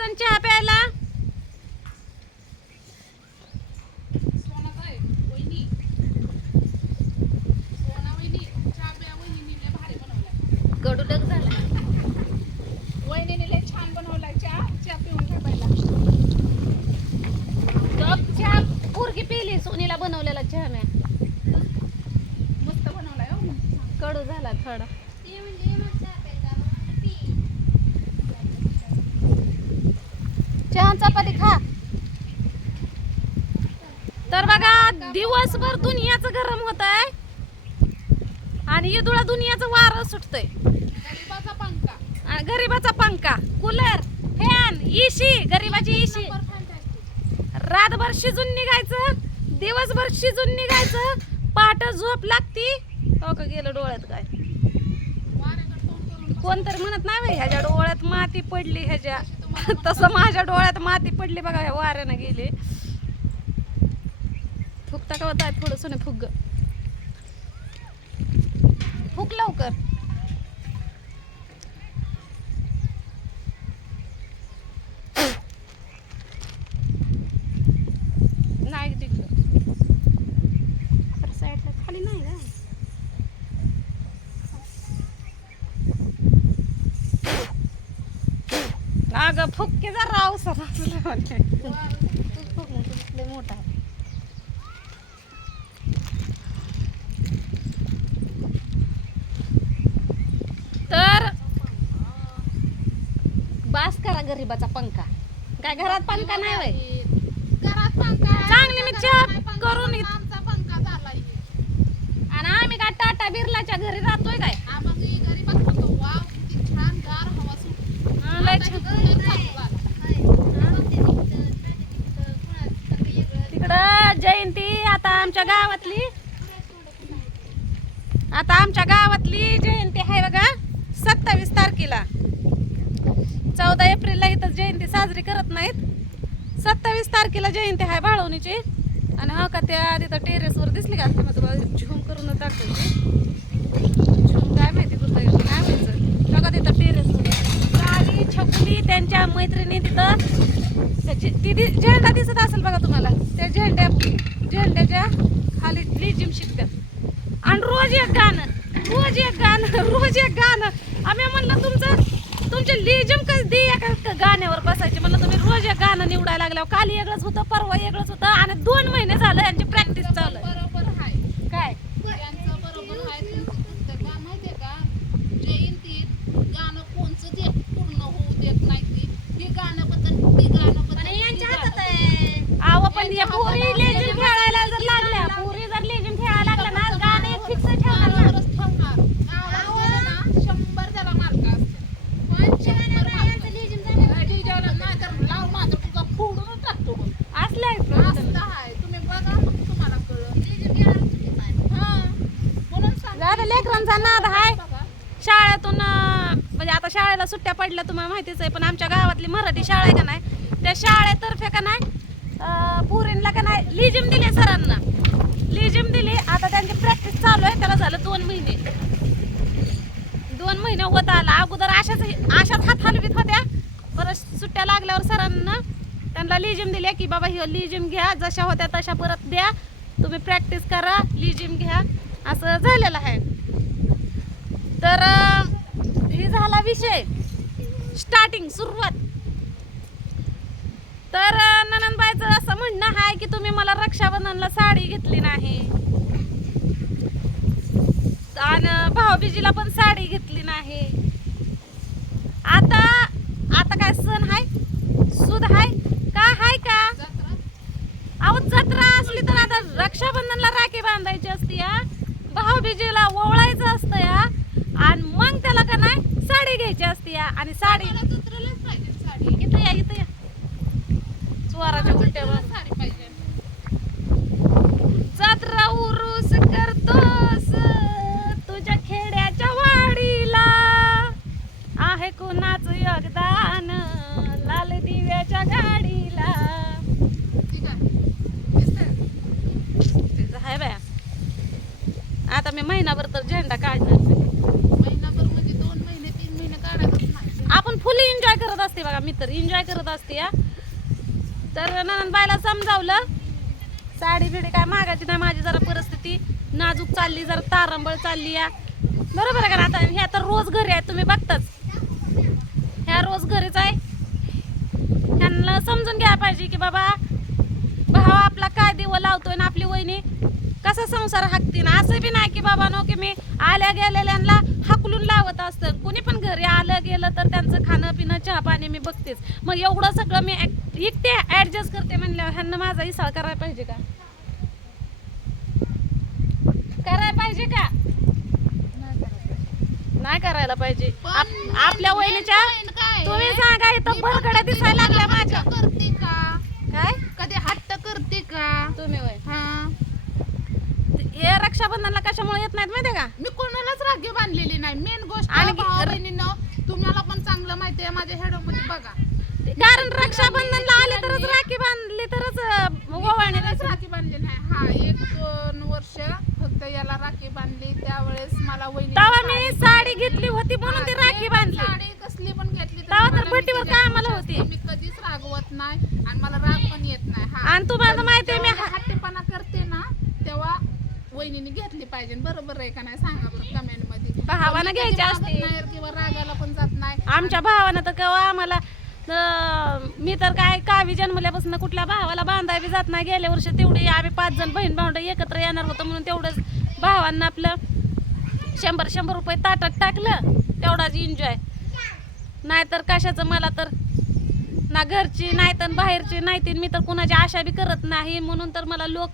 सगळेजण चहा प्यायला झाला वहिनीने लय छान चहा. चहा पिऊन. तो चहा पोरगी पिली सोनीला बनवलेला चहा म्या मस्त बनवलाय हो. कडू झाला थोडा चहा चपाती खा तर बघा दिवसभर दुनियाचं गरम होत आहे आणि इदुळा दुनियाचं वारं सुटतंय गरिबाचा पंखा. गरीबाचा पंखा कूलर फॅन इशी गरीबाची इशी. रातभर शिजून निघायचं दिवसभर शिजून निघायचं पहाट झोप लागती हो का गेलं डोळ्यात काय बस. कोणतरी म्हणत नाही ह्याच्या डोळ्यात माती पडली ह्याच्या तसं माझ्या डोळ्यात माती पडली बघा ह्या वाऱ्यानं गेली फुकता का होता? थोडस ना फुग. फुक लवकर. नाही तिकडं तर साईडला खाली नाही का अगं फुक्के जरा अवसर असलं म्हणे. तूच फुक मोठा आहे. तर बास करा गरीबाचा पंखा काय घरात पंखा नाही वय घरात पंखा आहे. चांगली मी चहा घरात नाही पंखा, करून पण घेत- आमचा पंखा झालाय हे. आणि आम्ही काय टाटा बिर्लाच्या घरी राहतोय काय मग ही गरीबात होतो. वाव, किती छान गार हवा सुटते. हं, लय आता छान. घर चालू झालं. तिकडं जयंती आता आमच्या गावातली आता आमच्या गावातली जयंती आहे बघा सत्तावीस तारखेला चौदा एप्रिलला इथं जयंती साजरी करत नाहीत. सत्तावीस तारखेला जयंती आहे बाळवणीची आणि हा का त्या तिथं टेरेसवर दिसली का? ते मग झूम करूनच दाखवते. झूम काय माहिती कुठं आहे, काय माहिती? बघा तिथं टेरेसवर आणि छकुली त्यांच्या मैत्रिणी तिथं. त्याची ती दि- झेंडा दिसत असेल बघा तुम्हाला. त्या झेंड्या झेंड्याच्या खाली लिजिम शिकतात. आणि रोज एक गाणं रोज एक गाणं रोज एक गाणं. आम्ही म्हणलं तुमचं तुमचे लिजम कधी दे एका गाण्यावर बसायचे. म्हणलं तुम्ही रोज एक गाणं निवडायला लागल्यावर काल वेगळंच होतं परवा वेगळंच होतं आणि दोन महिने झालं यांची प्रॅक्टिस चालू आहे काय त्यांचं बरोबर आहे त्यांचं पुस्तक का माहितीये का जयंतीत गाणं कोणचं जे पूर्ण होऊ देत नाही ती हे गाणं बद्दल ती गाणं बद्दल आव पण या पोरी लेजिम खेळायला जर लागल्या पोरी जर लेजिम खेळायला लागल्या ना गाणं एक फिक्स ठेवणार ना गावावरच ठेवणार गावात गेलं ना शंभर त्याला मार्क असते शंभर मार्क डीजेला नाही तर लाव माझं तुझा फोडून टाकतो बघ. असलंय असं आहे तुम्ही बघा मग तुम्हाला कळलं हा म्हणून सांगते. झालं लेकरांचा नाद हाय. शाळेतून म्हणजे आता शाळेला सुट्ट्या पडल्या तुम्हाला माहितीच आहे पण आमच्या गावातली मराठी शाळा आहे का नाही त्या शाळेतर्फे का नाही पुरींला का नाही लिजिम दिली सरांना. लिजिम दिली आता त्यांची प्रॅक्टिस चालू आहे त्याला झालं दोन महिने. दोन महिने होत आला अगोदर अशाच अशाच हात हलवीत होत्या. परत सुट्ट्या लागल्यावर सरांना त्यांना लिजिम दिल्या की बाबा ही लिजिम घ्या जशा होत्या तशा परत द्या. तुम्ही प्रॅक्टिस करा लिजिम घ्या. असं झालेलं आहे. तर हे झाला विषय. स्टार्टिंग सुरुवात. तर ननंदबाईचं असं म्हणणं आहे की तुम्ही मला रक्षाबंधनला साडी घेतली नाही. आणि भाऊबीजीला पण साडी घेतली नाही. आता आता काय सण आहे सुद आहे का हाय का जत्रा अहो जत्रा असली तर आता रक्षाबंधनला राखी बांधायची असते या भाऊबीजेला ओवळायचं असतं या आणि मग त्याला का नाही साडी घ्यायची असते या आणि साडी. इथं या इथं या. चोराच्या साडी पाहिजे. जत्रा उरूस करतोस तुझ्या खेड्याच्या वाडीला. आहे कुणाचं योगदान लाल दिव्याच्या गाडीला. ठीक आहे बाया. आता मी महिनाभर तर झेंडा काढणार नाही. महिनाभर म्हणजे दोन महिने तीन महिने काढायचंच नाही आपण फुल एन्जॉय करत असते बघा मी तर एन्जॉय करत असते या तर ननंदबाईला समजावलं. साडी बिडी काय मागायची नाही माझी जरा परिस्थिती नाजूक चालली जरा तारंबळ चालली या बरोबर आहे का आता ह्या तर रोज घरी आहे तुम्ही बघताच. ह्या रोज घरीच आहे. ह्यांना समजून घ्यायला पाहिजे की बाबा भाव आपला काय दिवं लावतोय ना आपली वहिनी कसा संसार हाकतीन? असं बी नाही की बाबा नो की मी आल्या गेलेल्यांना हाकलून लावत असतं कुणी पण घरी आलं गेलं तर त्यांचं खाणं पिणं चहा पाणी मी बघतेच. मग एवढं सगळं मी एकटे ऍडजस्ट करते म्हणल्यावर ह्यांना माझा इसाळ करायला पाहिजे का? करायला पाहिजे का? नाही करायला पाहिजे. आपल्या वहिनीच्या? तुम्ही सांगा इथं फक्त दिसायला लागल्या माझ्या. करते का? काय? कधी हट्ट करते का? तुम्ही वय. हा. हे रक्षाबंधनला कशामुळे येत नाहीत माहितीये का? मी कोणालाच राखी बांधलेली नाही. मेन गोष्ट आणि भावा बहिणीनं तुम्हाला पण चांगलं माहिती आहे माझ्या हेडोमध्ये बघा. कारण रक्षाबंधनला आले तरच राखी बांधली तरच अं, ओवाळणी कोणालाच राखी बांधली नाही. हा एक दोन वर्ष फक्त याला राखी बांधली. त्यावेळेस मला वहिनी तेव्हा मी साडी घेतली. होती म्हणून ती राखी बांधली. साडी कसली पण घेतली तेव्हा तर मला मी भटीवर तिच्या कामाला खुश होती. असते. मी कधीच रागवत नाही आणि मला राग पण येत नाही. हा. आणि तुम्हाला माहितीये मी जेव्हा हट्टीपणा करते ना तेव्हा वहिनीने घेतली पाहिजे. बरोबर आहे का नाही? सांगा बरं कमेंटमध्ये. भावानं घ्यायची असते. नाही किंवा रागाला पण जात नाही. आमच्या भावानं तर केव्हा आम्हाला अं, मी तर काय कावी जन्मल्यापासून कुठल्या भावाला बांधाय बी जात नाही. गेल्या वर्षी तेवढी आम्ही पाच जण बहीण भावंड एकत्र येणार होतो म्हणून तेवढंच भावांना आपलं शंभर शंभर रुपये ताटात टाकलं. तेवढाच एन्जॉय नाहीतर कशाचं मला तर ना घरची नाही तर बाहेरची नाही ती मी तर कुणाची आशा बी करत नाही. म्हणून तर मला लोक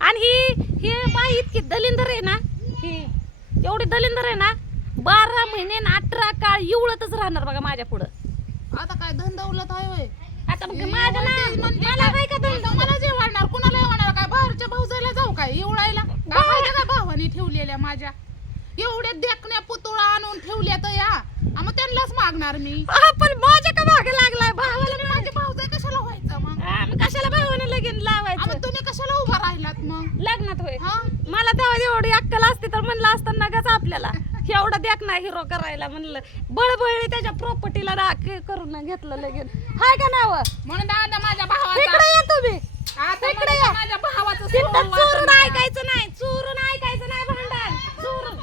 आणि ही ही बाई इतकी दलिंदर आहे ना ही एवढी दलिंदर आहे ना बारा महिने आणि अठरा काळ एवढंच राहणार बघा माझ्या पुढं. आता काय धंदा उलट आहे होय. आता मग ना मला काय का धंदा? मला जे वाढणार कुणाला वाढणार? काय बाहेरच्या भाऊजायला जाऊ काय? माहिती भावाने ठेवलेल्या माझ्या? एवढ्या देखण्या पुतळा आणून ठेवल्या तर या. आ, मग त्यांनाच मागणार मी. पण माझ्या का मागे लागलाय भावाला तुम्ही माझे भाऊजाई कशाला व्हायचं मग हा, मग कशाला भावानं लगीन आ, लावायचं मग तुम्ही कशाला उभा राहिलात मग लग्नात होय हा मला तेव्हा एवढी अक्कल असते तर म्हणलं असतं नगाच आपल्याला एवढं देख ना हिरो करायला म्हणलं बळबळी त्याच्या प्रॉपर्टीला राख करून घेतलं लगीन हाय का नाव? म्हणून दादा माझ्या भावाचा इकडे या तुम्ही. आता इकडे या. माझ्या भावाचं तिथं सोहळं चोरून वाटणं. ऐकायचं नाही चोरून ऐकायचं नाही भांडण चोरून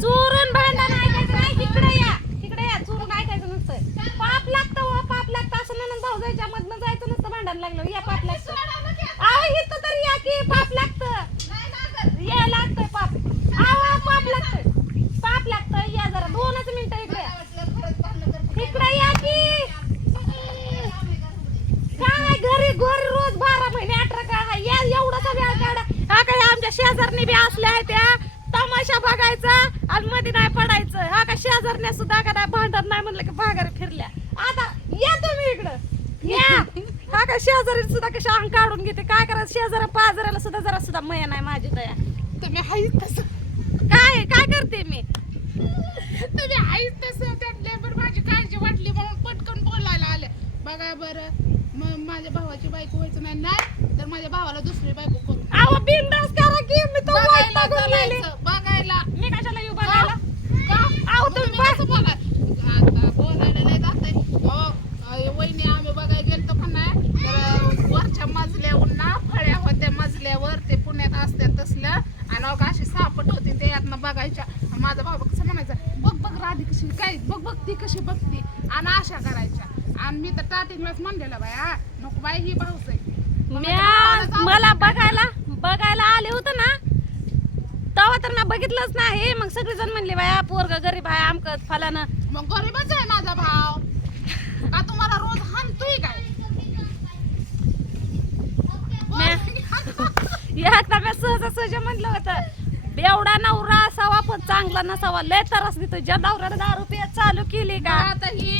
चोरून भांडण ऐकायचं नाही इकडे या इकडे या चोरून ऐकायचं नसतं पाप लागतं व पाप लागतं असं नंतर भाऊ जायच्या मधनं जायचं नसतं भांडण लागलं या पाप लागतं अहो इथं तर या की पाप लागतं या लागतंय पाप अहो पाप लागतंय पाप लागतं या जरा दोनच मिनिटं इकडे या. इकडे या की काय घरी घरी रोज बारा महिने अठरा काळ या एवढासा वेळ काढा हा काय शेजारनी बी असल्या आहेत त्या तमाशा बघायचा आणि मध्ये नाही पडायचं. हा का शेजारने सुद्धा का नाही भांडण नाही म्हणलं की भागारी फिरल्या. आता या तुम्ही इकडं. या. हा का शेजारी सुद्धा कशा अंग काढून घेते? काय करायचं? शेजारा पाजाराला सुद्धा जरा सुद्धा मया नाही माझी दया. तुम्ही हाईच तसं. काय काय करते मी? तुम्ही हाईच तसं. त्यातल्या बरं माझी काळजी वाटली म्हणून पटकन बोलायला आले. बघा बरं. मग माझ्या भावाची बायको व्हायचं नाही नाही. तर माझ्या भावाला दुसरी बायको करून अहो बिंदास करा की मी तर वाट बघायला बघून गेली. चालायचं बघायला. मी कशाला येऊ? बघायला? का? मग तुम्ही तुम्ही कसं बघा आता बोलायला नाही जात हो अय, वहिनी आम्ही बघायला गेलतो नाही? तर वरच्या मजल्यावर ना फळ्या होत्या मजल्यावर ते पुण्यात असतात तसल्या. आणि अगं अशी सापट होती ते यातनं बघायच्या. आणि माझा बाबा कसं म्हणायचा बघ बघ राधी कशी काय बघ बघ ती कशी बघती. आणि आशा करायच्या. आणि मी तर स्टार्टिंगलाच म्हणलेलं बाय हा नको बाई ही भाऊच आहे. म्या मला बघायला बघायला आले होते ना तेव्हा तर मी बघितलंच नाही मग सगळेजण म्हणले बाया पोरग गरीब आहे आमकत फलानं. मग गरीबच आहे माझा भाव. का तुम्हाला रोज हाणतोय काय? एकदा मी सहज सहज म्हणलं होतं बेवडा नवरा असावा पण चांगला नसावा. लय त्रास देतो ज्या नवऱ्याने दारू पिया चालू केली का? का आता ही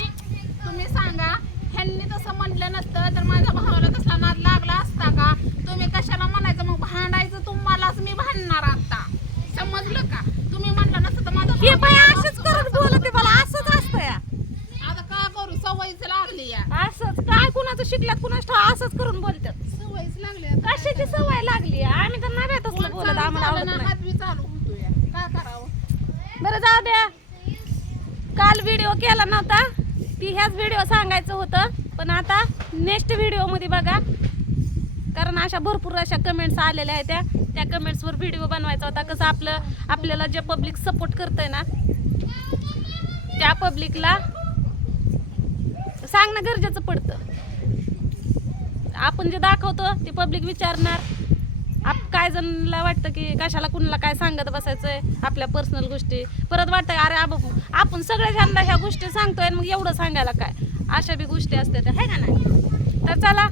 तुम्ही सांगा ह्यांनी तसं म्हटलं नसतं तर माझ्या भावाला तसला नाद लागला असता का तुम्ही कशाला म्हणायचं मग भांडायचं तुम्हालाच मी भांडणार आता समजलं का तुम्ही म्हटलं नसतं तर माझा हे भाव बाई मला अशीच असं करून असं बोलते मला असंच असतं या आता काय करू सवयच लागली या असंच काय कुणाचं शिकल्यात कुणाच ठाव असंच करून बोलतात सवयच लागली आता. कशाची सवय लागली आम्ही तर नाही भेटत फोन बोलत चालू आम्हाला झाला आवडत ना, नाही हात बी चालू होतो या काय करावं बरं जाऊ द्या. काल व्हिडिओ केला नव्हता. ती ह्याच व्हिडिओ सांगायचं होतं. पण आता नेक्स्ट व्हिडिओमध्ये बघा. कारण अशा भरपूर अशा कमेंट्स आलेल्या आहेत त्या. त्या कमेंट्सवर व्हिडिओ बनवायचा होता. कसं आपलं आपल्याला जे पब्लिक सपोर्ट करतंय ना त्या पब्लिकला सांगणं गरजेचं पडतं. आपण जे दाखवतो ते पब्लिक विचारणार. आप काय जणला वाटतं की कशाला कुणाला काय सांगत बसायचंय आपल्या पर्सनल गोष्टी. परत वाटतं अरे आपण सगळ्या जणांना ह्या गोष्टी सांगतोय आणि मग एवढं सांगायला काय? अशा बी गोष्टी असतात. आहे का नाही? तर चला